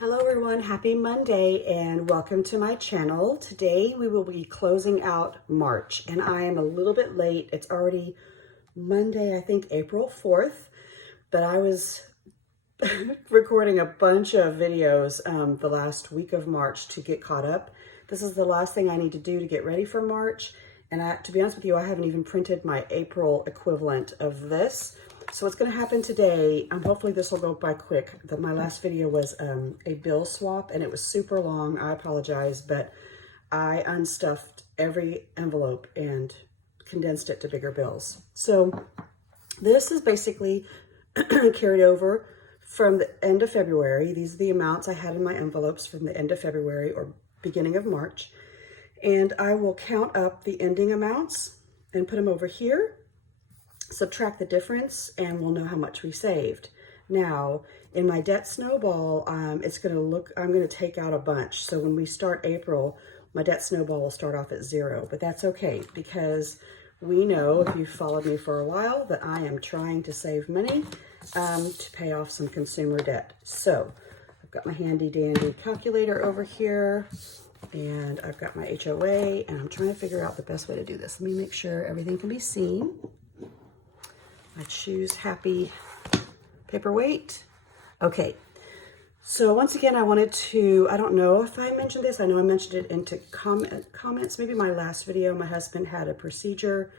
Hello everyone, happy Monday and welcome to my channel. Today we will be closing out March and I am a little bit late. It's already Monday, I think April 4th, but I was recording a bunch of videos the last week of March to get caught up. This is the last thing I need to do to get ready for March. And to be honest with you, I haven't even printed my April equivalent of this. So what's going to happen today, hopefully this will go by quick. My last video was a bill swap and it was super long. I apologize, but I unstuffed every envelope and condensed it to bigger bills. So this is basically carried over from the end of February. These are the amounts I had in my envelopes from the end of February or beginning of March. And I will count up the ending amounts and put them over here, subtract the difference, and we'll know how much we saved. Now, in my debt snowball, it's going to look, I'm going to take out a bunch. So when we start April, my debt snowball will start off at 0, but that's okay because we know, if you've followed me for a while, that I am trying to save money to pay off some consumer debt. So I've got my handy dandy calculator over here. And I've got my HOA, and I'm trying to figure out the best way to do this. Let me make sure everything can be seen. I choose happy paperweight. Okay, so once again, I wanted to, I don't know if I mentioned this. I know I mentioned it into comments. Maybe my last video, my husband had a procedure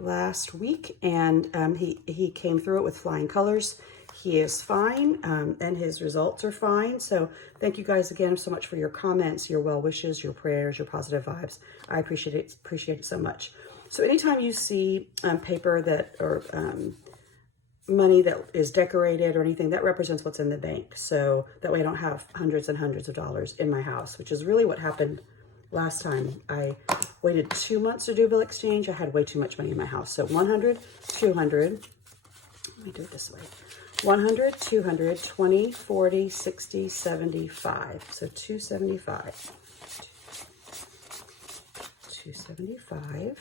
last week, and he came through it with flying colors. He is fine, and his results are fine. So thank you guys again so much for your comments, your well wishes, your prayers, your positive vibes. I appreciate it so much. So anytime you see paper that or money that is decorated or anything, that represents what's in the bank. So that way I don't have hundreds and hundreds of dollars in my house, which is really what happened last time. I waited 2 months to do bill exchange. I had way too much money in my house. So 100, 200, let me do it this way. 100, 200, 20, 40, 60, 75. So 275. 275.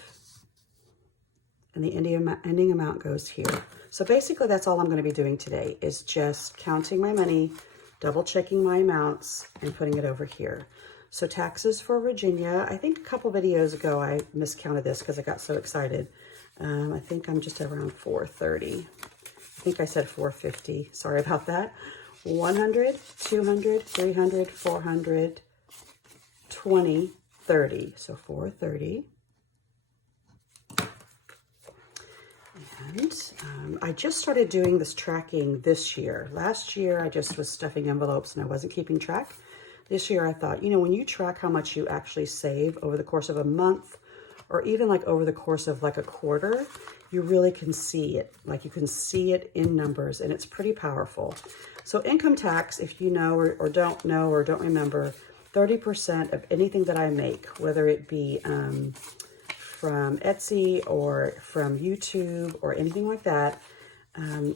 And the ending amount goes here. So basically that's all I'm going to be doing today is just counting my money, double checking my amounts, and putting it over here. So taxes for Virginia. I think a couple videos ago I miscounted this because I got so excited. I think I'm just around 430. I think I said 450. Sorry about that. 100, 200, 300, 400, 20, 30. So 430. And I just started doing this tracking this year. Last year, I just was stuffing envelopes and I wasn't keeping track. This year, I thought, you know, when you track how much you actually save over the course of a month, or even like over the course of like a quarter, you really can see it. Like you can see it in numbers and it's pretty powerful. So income tax, if you know or don't know or don't remember, 30% of anything that I make, whether it be from Etsy or from YouTube or anything like that,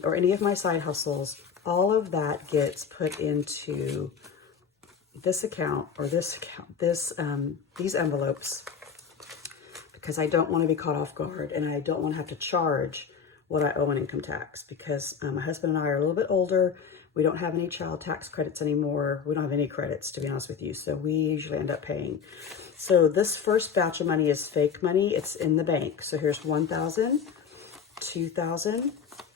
or any of my side hustles, all of that gets put into this account or this account, these envelopes, because I don't want to be caught off guard and I don't want to have to charge what I owe in income tax because my husband and I are a little bit older. We don't have any child tax credits anymore. We don't have any credits, to be honest with you. So we usually end up paying. So this first batch of money is fake money. It's in the bank. So here's 1,000, 2,000,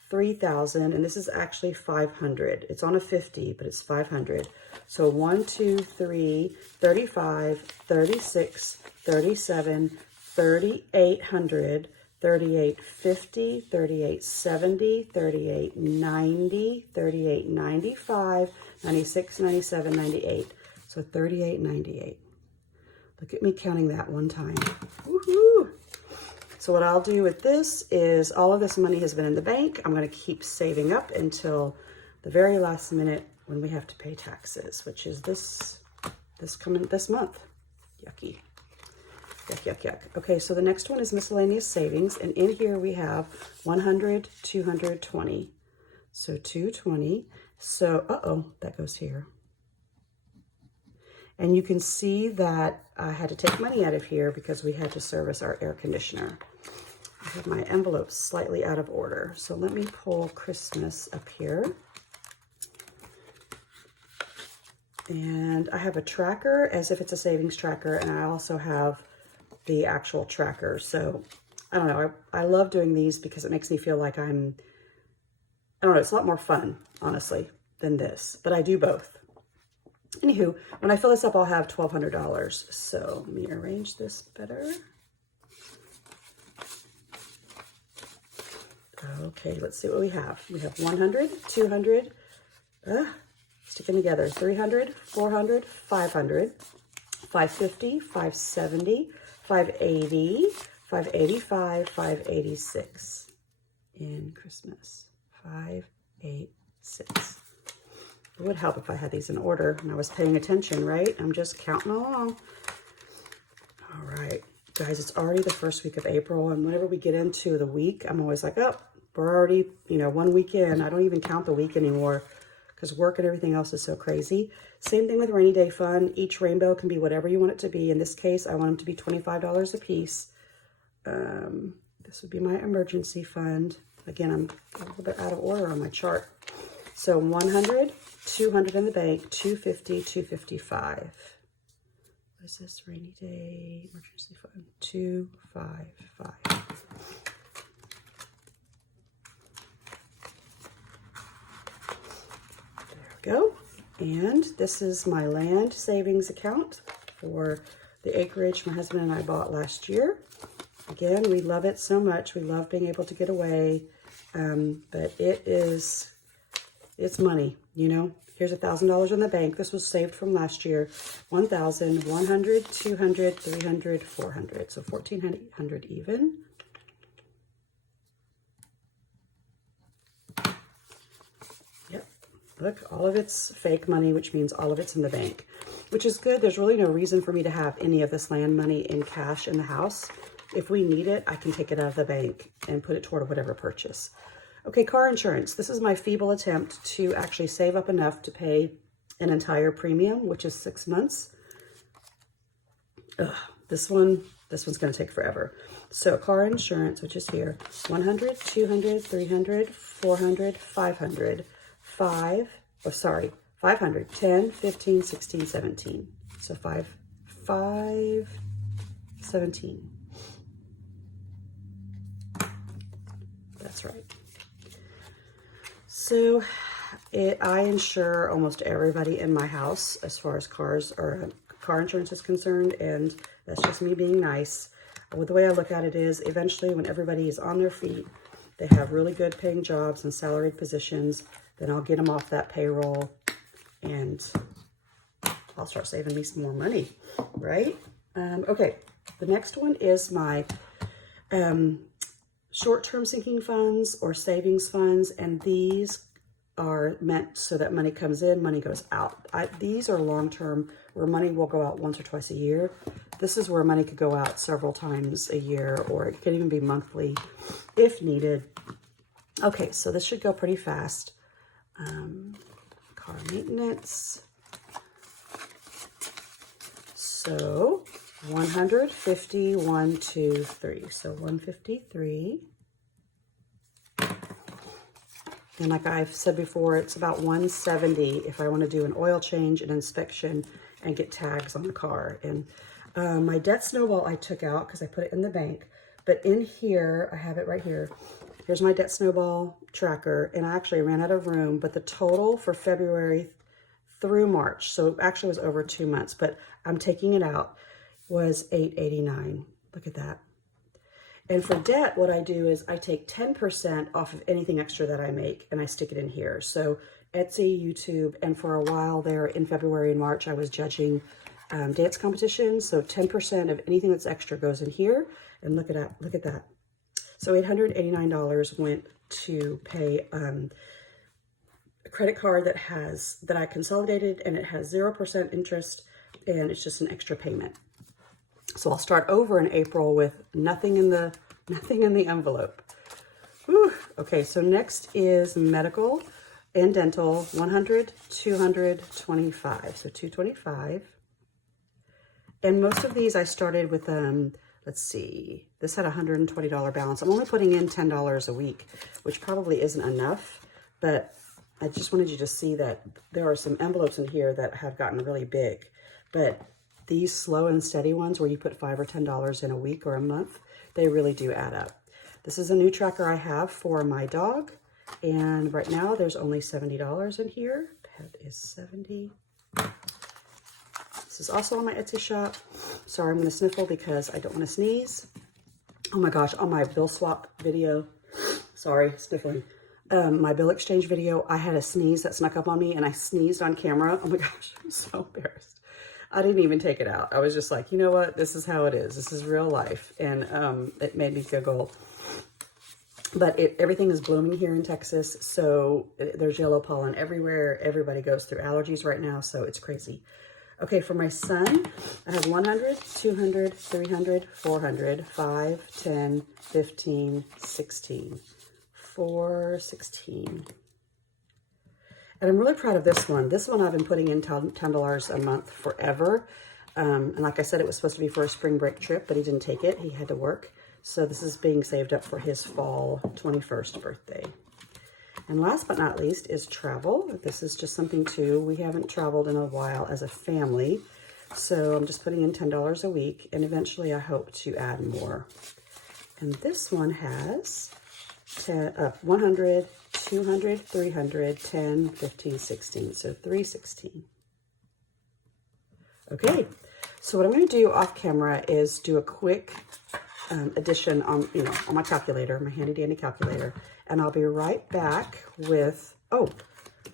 3,000, and this is actually 500. It's on a 50, but it's 500. So 1, 2, 3, 35, 36, 37, 3,800, 3,850, 3,870, 3,890, 3,895, 96, 97, 98. So 3,898. Look at me counting that one time. Woohoo! So what I'll do with this is all of this money has been in the bank. I'm going to keep saving up until the very last minute when we have to pay taxes, which is this month. Yucky. Yuck, yuck, yuck. Okay, so the next one is miscellaneous savings, and in here we have 100, 220. So 220. So, that goes here. And you can see that I had to take money out of here because we had to service our air conditioner. I have my envelopes slightly out of order. So let me pull Christmas up here. And I have a tracker as if it's a savings tracker, and I also have the actual tracker. So I don't know, I love doing these because it makes me feel like I don't know, it's a lot more fun, honestly, than this, but I do both. Anywho, when I fill this up, I'll have $1,200. So let me arrange this better. Okay, let's see what we have. We have 100, 200, sticking together, 300, 400, 500, 550, 570, 580, 585, 586 in Christmas. 586. It would help if I had these in order and I was paying attention, right? I'm just counting along. All right, guys, it's already the first week of April, and whenever we get into the week, I'm always like, oh, we're already, 1 week in. I don't even count the week anymore because work and everything else is so crazy. Same thing with rainy day fund. Each rainbow can be whatever you want it to be. In this case, I want them to be $25 a piece. This would be my emergency fund. Again, I'm a little bit out of order on my chart. So 100, 200 in the bank, 250, 255. What is this? Rainy day emergency fund, 255. Go. And this is my land savings account for the acreage my husband and I bought last year. Again, we love it so much. We love being able to get away, but it's money, Here's $1,000 in the bank. This was saved from last year. 1,000, 100, 200, 300, 400. So 1,400 even. Look, all of it's fake money, which means all of it's in the bank, which is good. There's really no reason for me to have any of this land money in cash in the house. If we need it, I can take it out of the bank and put it toward whatever purchase. Okay, car insurance. This is my feeble attempt to actually save up enough to pay an entire premium, which is 6 months. This one's going to take forever. So car insurance, which is here, 100, 200, 300, 400, 500. 500, 10, 15, 16, 17. So 17. That's right. So I insure almost everybody in my house as far as car insurance is concerned, and that's just me being nice. The way I look at it is eventually when everybody is on their feet, they have really good paying jobs and salaried positions, then I'll get them off that payroll and I'll start saving me some more money, right? Okay, the next one is my short-term sinking funds or savings funds, and these are meant so that money comes in, money goes out. These are long-term where money will go out once or twice a year. This is where money could go out several times a year, or it could even be monthly if needed. Okay, so this should go pretty fast. Car maintenance. So 150, 1, 2, 3. So 153. And like I've said before, it's about 170 if I want to do an oil change, an inspection, and get tags on the car. And my debt snowball I took out because I put it in the bank. But in here, I have it right here. Here's my debt snowball tracker, and I actually ran out of room, but the total for February through March, so it actually was over 2 months, but I'm taking it out, was $889. Look at that. And for debt, what I do is I take 10% off of anything extra that I make, and I stick it in here. So Etsy, YouTube, and for a while there in February and March, I was judging dance competitions. So 10% of anything that's extra goes in here, and look at that. So $889 went to pay a credit card that I consolidated, and it has 0% interest, and it's just an extra payment. So I'll start over in April with nothing in the envelope. Whew. Okay, so next is medical and dental, 100, 200, 25. So 225. And most of these I started with let's see, this had a $120 balance. I'm only putting in $10 a week, which probably isn't enough, but I just wanted you to see that there are some envelopes in here that have gotten really big, but these slow and steady ones where you put $5 or $10 in a week or a month, they really do add up. This is a new tracker I have for my dog, and right now there's only $70 in here. Pet is 70. This is also on my Etsy shop. Sorry, I'm gonna sniffle because I don't wanna sneeze. Oh my gosh, on my bill swap video, sorry, sniffling. My bill exchange video, I had a sneeze that snuck up on me and I sneezed on camera. Oh my gosh, I'm so embarrassed. I didn't even take it out. I was just like, you know what? This is how it is. This is real life. And it made me giggle. But everything is blooming here in Texas. So there's yellow pollen everywhere. Everybody goes through allergies right now. So it's crazy. Okay, for my son, I have 100, 200, 300, 400, 5, 10, 15, 16. 416. And I'm really proud of this one. This one I've been putting in $10 a month forever. And like I said, it was supposed to be for a spring break trip, but he didn't take it. He had to work. So this is being saved up for his fall 21st birthday. And last but not least is travel. This is just something too. We haven't traveled in a while as a family. So I'm just putting in $10 a week. And eventually I hope to add more. And this one has 100, 200, 300, 10, 15, 16. So 316. Okay, so what I'm going to do off camera is do a quick addition on, on my calculator, my handy dandy calculator, and I'll be right back with,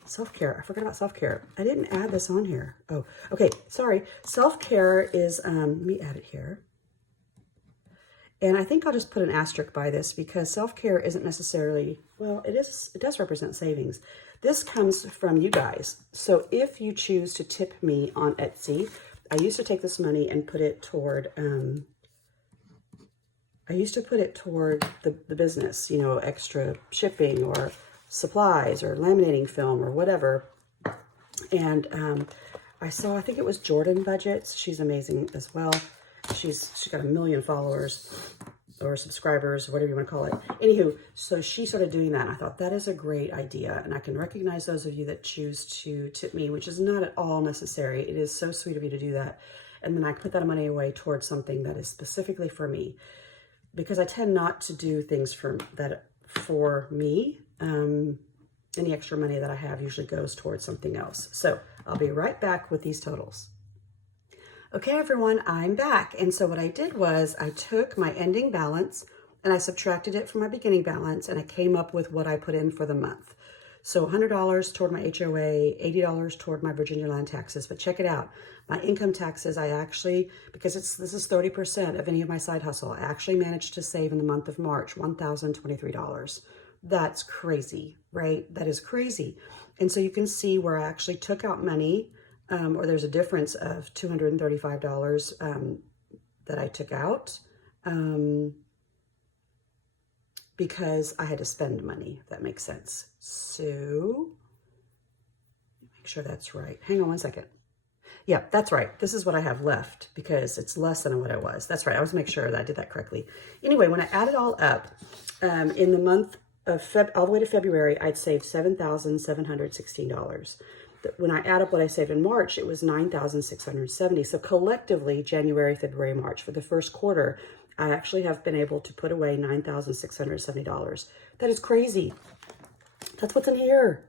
self-care. I forgot about self-care. I didn't add this on here. Oh, okay, sorry. Self-care is, let me add it here. And I think I'll just put an asterisk by this because self-care isn't necessarily, well, it does represent savings. This comes from you guys. So if you choose to tip me on Etsy, I used to take this money and put it toward, the business, extra shipping or supplies or laminating film or whatever. And I think it was Jordan Budgets. She's amazing as well. She's got 1 million followers or subscribers, whatever you want to call it. Anywho, so she started doing that. And I thought that is a great idea. And I can recognize those of you that choose to tip me, which is not at all necessary. It is so sweet of you to do that. And then I put that money away towards something that is specifically for me, because I tend not to do things for me. Any extra money that I have usually goes towards something else. So I'll be right back with these totals. Okay, everyone, I'm back. And so what I did was I took my ending balance and I subtracted it from my beginning balance, and I came up with what I put in for the month. So $100 toward my HOA, $80 toward my Virginia land taxes. But check it out. My income taxes, I actually, because this is 30% of any of my side hustle, I actually managed to save in the month of March, $1,023. That's crazy, right? That is crazy. And so you can see where I actually took out money, or there's a difference of $235 that I took out because I had to spend money, if that makes sense. So make sure that's right. Hang on one second. Yeah, that's right. This is what I have left because it's less than what it was. That's right. I was making sure that I did that correctly. Anyway, when I add it all up, in the month of all the way to February, I'd saved $7,716. When I add up what I saved in March, it was $9,670. So collectively, January, February, March, for the first quarter, I actually have been able to put away $9,670. That is crazy. That's what's in here.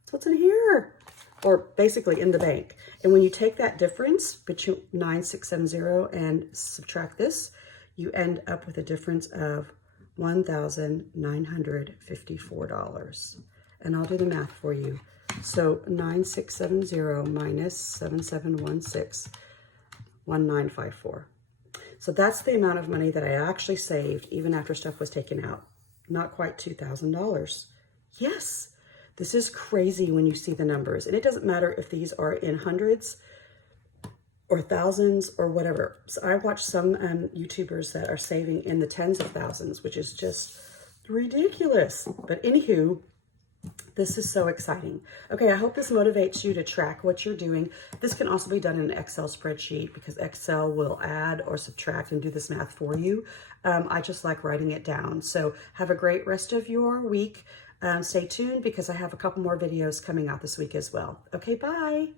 That's what's in here. Or basically in the bank. And when you take that difference between 9,670 and subtract this, you end up with a difference of $1,954. And I'll do the math for you. So 9,670 minus 7,716, 1,954. So that's the amount of money that I actually saved even after stuff was taken out. Not quite $2,000. Yes, this is crazy when you see the numbers. And it doesn't matter if these are in hundreds or thousands or whatever. So I watch some YouTubers that are saving in the tens of thousands, which is just ridiculous. But anywho, this is so exciting. Okay, I hope this motivates you to track what you're doing. This can also be done in an Excel spreadsheet because Excel will add or subtract and do this math for you. I just like writing it down. So have a great rest of your week. Stay tuned because I have a couple more videos coming out this week as well. Okay, bye.